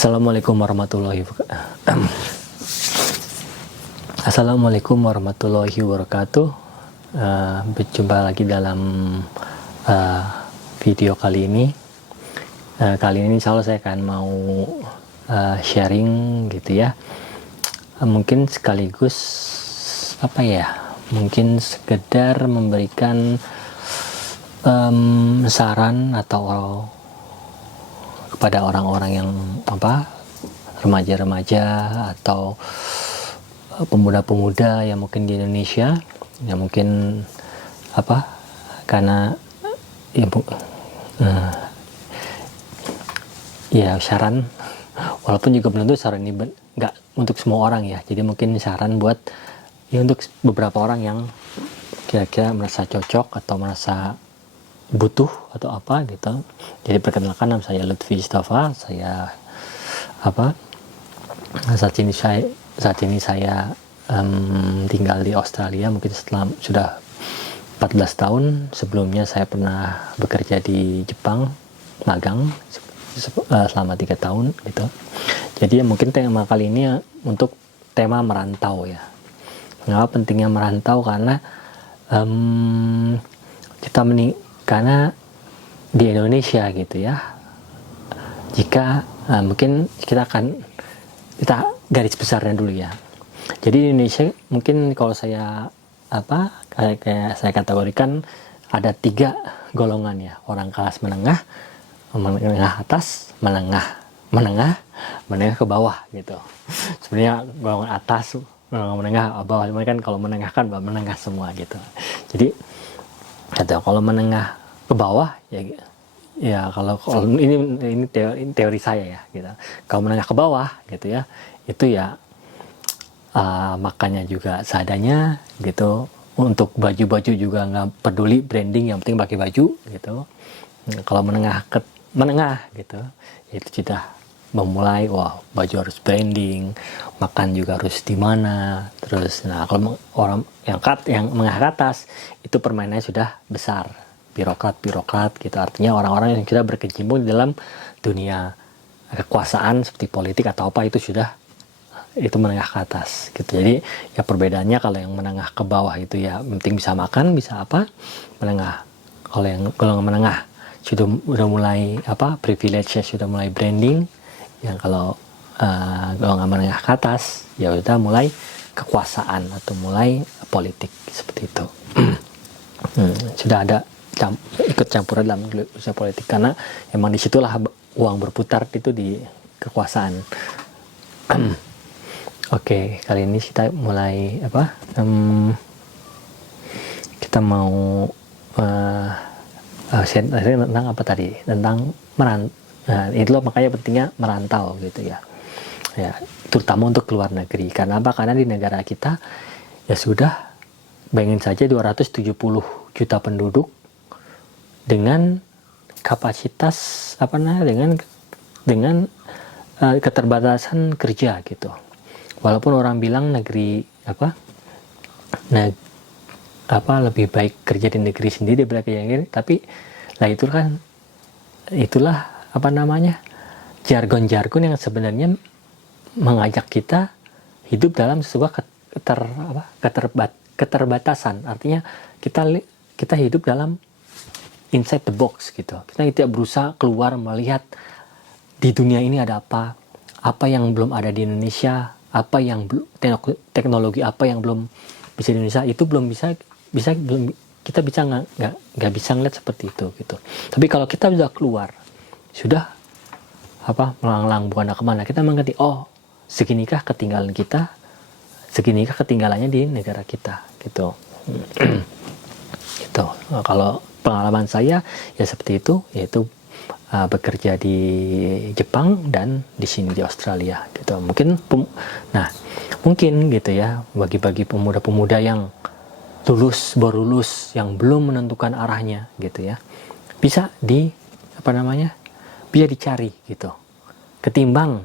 Assalamualaikum warahmatullahi wabarakatuh. Assalamualaikum warahmatullahi wabarakatuh. Berjumpa lagi dalam video kali ini. Kali ini insya Allah saya akan mau sharing gitu ya. Mungkin sekaligus mungkin sekedar memberikan saran atau kepada orang-orang yang remaja-remaja atau pemuda-pemuda yang mungkin di Indonesia yang mungkin karena saran, walaupun juga belum tentu saran ini nggak untuk semua orang ya, jadi mungkin saran buat untuk beberapa orang yang kira-kira merasa cocok atau merasa butuh atau apa gitu. Jadi perkenalkan, nama saya Lutfi Istafa. Saya saat ini saya tinggal di Australia mungkin sudah 14 tahun. Sebelumnya saya pernah bekerja di Jepang, magang selama 3 tahun gitu. Jadi mungkin tema kali ini untuk tema merantau ya. Mengapa pentingnya merantau? Karena karena di Indonesia gitu ya, jika mungkin kita garis besarnya dulu ya. Jadi di Indonesia mungkin kalau saya kayak saya kategorikan ada 3 golongan ya: orang kelas menengah atas, menengah ke bawah gitu. Sebenarnya golongan atas, menengah bawah, kan kalau menengah kan menengah semua gitu. Jadi kalau menengah ke bawah ya kalau ini teori saya ya gitu. Kalau menengah ke bawah gitu ya, itu ya makannya juga seadanya gitu. Untuk baju-baju juga nggak peduli branding, yang penting pakai baju gitu. Kalau menengah gitu, itu sudah memulai baju harus branding, makan juga harus di mana. Terus kalau orang yang menengah ke atas itu permainannya sudah besar, birokrat gitu. Artinya orang-orang yang sudah berkecimpung di dalam dunia kekuasaan seperti politik atau apa, itu menengah ke atas gitu. Jadi ya perbedaannya, kalau yang menengah ke bawah itu ya penting bisa makan, bisa menengah. Kalau yang golongan menengah sudah mulai privilege-nya sudah mulai branding. Yang kalau golongan menengah ke atas ya udah mulai kekuasaan atau mulai politik seperti itu. Sudah ada ikut campur dalam usaha politik, karena emang disitulah uang berputar itu, di kekuasaan. Oke, kali ini kita mulai kita mau tentang apa tadi, tentang itulah makanya pentingnya merantau gitu ya, terutama untuk keluar negeri. Karena apa? Karena di negara kita ya sudah, bayangin saja 270 juta penduduk dengan kapasitas dengan keterbatasan kerja gitu. Walaupun orang bilang lebih baik kerja di negeri sendiri daripada kerja di negeri, tapi itulah jargon-jargon yang sebenarnya mengajak kita hidup dalam sebuah keterbatasan. Artinya kita hidup dalam inside the box gitu. Kita tidak berusaha keluar, melihat di dunia ini ada apa yang belum ada di Indonesia, teknologi apa yang belum bisa di Indonesia, itu kita nggak bisa ngeliat seperti itu gitu. Tapi kalau kita sudah keluar, sudah melanglang buana kemana, kita mengerti seginikah ketinggalan kita, seginikah ketinggalannya di negara kita gitu. Gitu. Kalau pengalaman saya ya seperti itu, yaitu bekerja di Jepang dan di sini di Australia gitu. Mungkin gitu ya, bagi pemuda-pemuda yang baru lulus, yang belum menentukan arahnya gitu ya, bisa bisa dicari gitu, ketimbang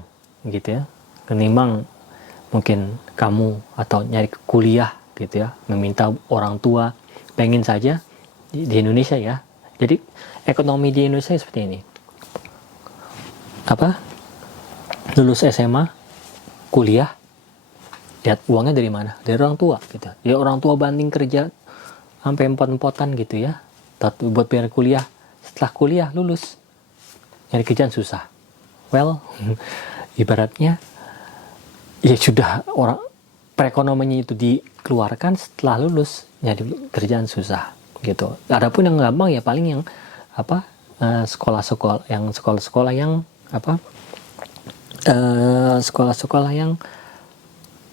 mungkin kamu atau nyari kuliah gitu ya, meminta orang tua pengen saja di Indonesia ya. Jadi ekonomi di Indonesia seperti ini, lulus SMA, kuliah, lihat uangnya dari mana? Dari orang tua gitu. Ya orang tua banting kerja sampai empot-empotan gitu ya. Buat bayar kuliah. Setelah kuliah lulus, nyari kerjaan susah. Well, ibaratnya ya sudah orang perekonomiannya itu dikeluarkan setelah lulus, nyari kerjaan susah gitu. Adapun yang gampang ya paling yang apa sekolah-sekolah yang apa sekolah-sekolah yang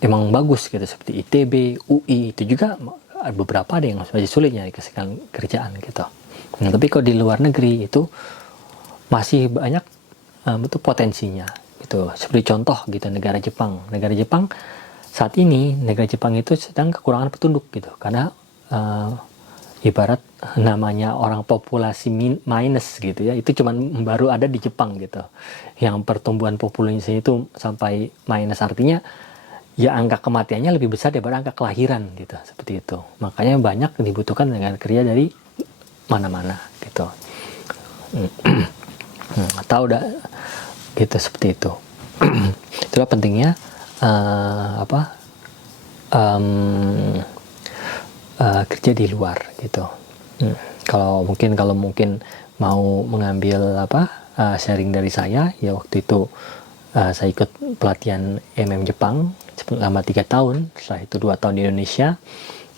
emang bagus gitu seperti ITB, UI itu juga beberapa ada yang masih sulit nyari kerjaan gitu. Nah, tapi kalau di luar negeri itu masih banyak itu potensinya gitu. Seperti contoh gitu negara Jepang saat ini negara Jepang itu sedang kekurangan penduduk gitu karena ibarat namanya orang populasi minus gitu ya, itu cuman baru ada di Jepang gitu yang pertumbuhan populasi itu sampai minus, artinya ya angka kematiannya lebih besar daripada angka kelahiran gitu, seperti itu. Makanya banyak dibutuhkan tenaga kerja dari mana-mana gitu. Tahu udah gitu, seperti itu. Itulah pentingnya kerja di luar gitu. Kalau mungkin mau mengambil sharing dari saya, ya waktu itu saya ikut pelatihan Jepang selama 3 tahun, setelah itu 2 tahun di Indonesia.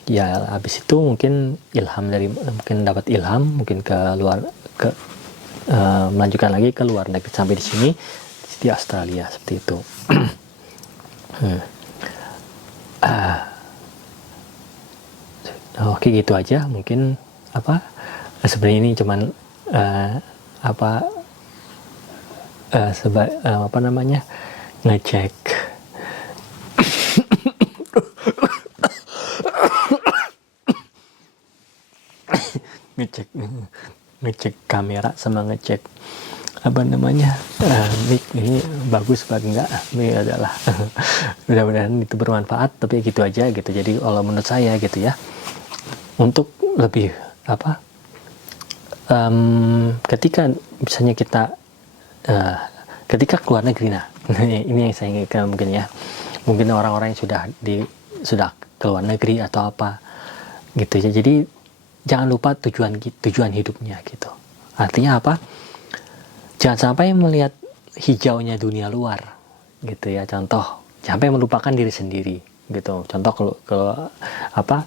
Ya habis itu mungkin dapat ilham mungkin melanjutkan lagi ke luar negeri sampai di sini di Australia, seperti itu. Oke, gitu aja mungkin sebenarnya ini cuman ngecek ngecek kamera sama ngecek mic ini bagus apa enggak. Ini adalah mudah-mudahan itu bermanfaat, tapi gitu aja gitu. Jadi kalau menurut saya gitu ya, untuk lebih ketika misalnya kita ketika keluar negeri, ini yang saya inginkan mungkin orang-orang yang sudah keluar negeri atau apa gitu ya. Jadi jangan lupa tujuan hidupnya gitu. Artinya apa? Jangan sampai melihat hijaunya dunia luar gitu ya. Contoh, sampai melupakan diri sendiri gitu. Contoh kalau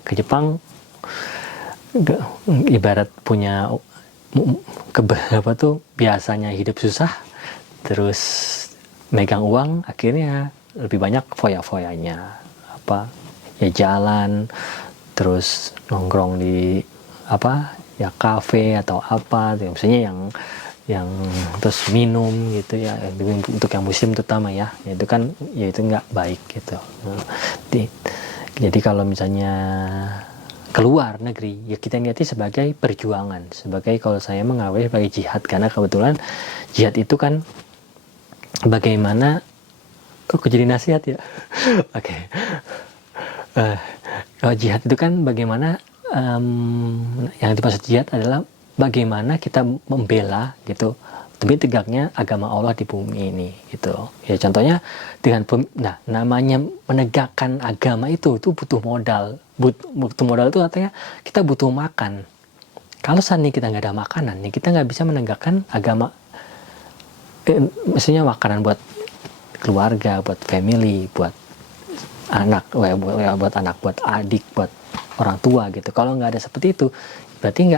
ke Jepang, ibarat punya biasanya hidup susah, terus megang uang, akhirnya lebih banyak foya-foyanya, ya jalan, terus nongkrong di kafe atau maksudnya yang terus minum gitu ya, untuk yang muslim terutama ya, itu kan ya itu nggak baik gitu. Jadi kalau misalnya keluar negeri, ya kita lihatnya sebagai perjuangan, sebagai, kalau saya mengawali sebagai jihad, karena kebetulan jihad itu kan bagaimana, kok jadi nasihat ya. Oke. Kalau jihad itu kan bagaimana, yang dimaksud jihad adalah bagaimana kita membela gitu demi tegaknya agama Allah di bumi ini gitu. Ya contohnya dengan namanya menegakkan agama itu butuh modal. Butuh modal itu artinya kita butuh makan. Kalau saat ini kita nggak ada makanan, ya kita nggak bisa menegakkan agama. Maksudnya makanan buat keluarga, buat family, buat anak, buat adik, buat orang tua gitu. Kalau nggak ada seperti itu, berarti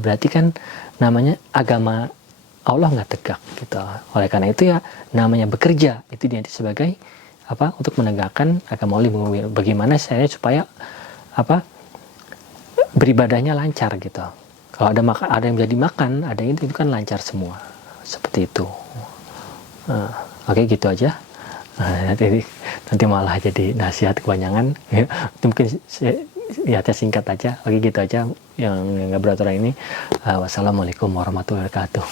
berarti kan namanya agama Allah nggak tegak gitu. Oleh karena itu ya namanya bekerja itu dianggap sebagai untuk menegakkan agama Allah. Bagaimana saya supaya beribadahnya lancar gitu. Kalau ada yang jadi makan, ada yang itu kan lancar semua, seperti itu. Oke, gitu aja. Nanti malah jadi nasihat kebanyakan. Mungkin ya singkat aja. Oke, gitu aja yang nggak beraturan ini. Wassalamualaikum warahmatullahi wabarakatuh.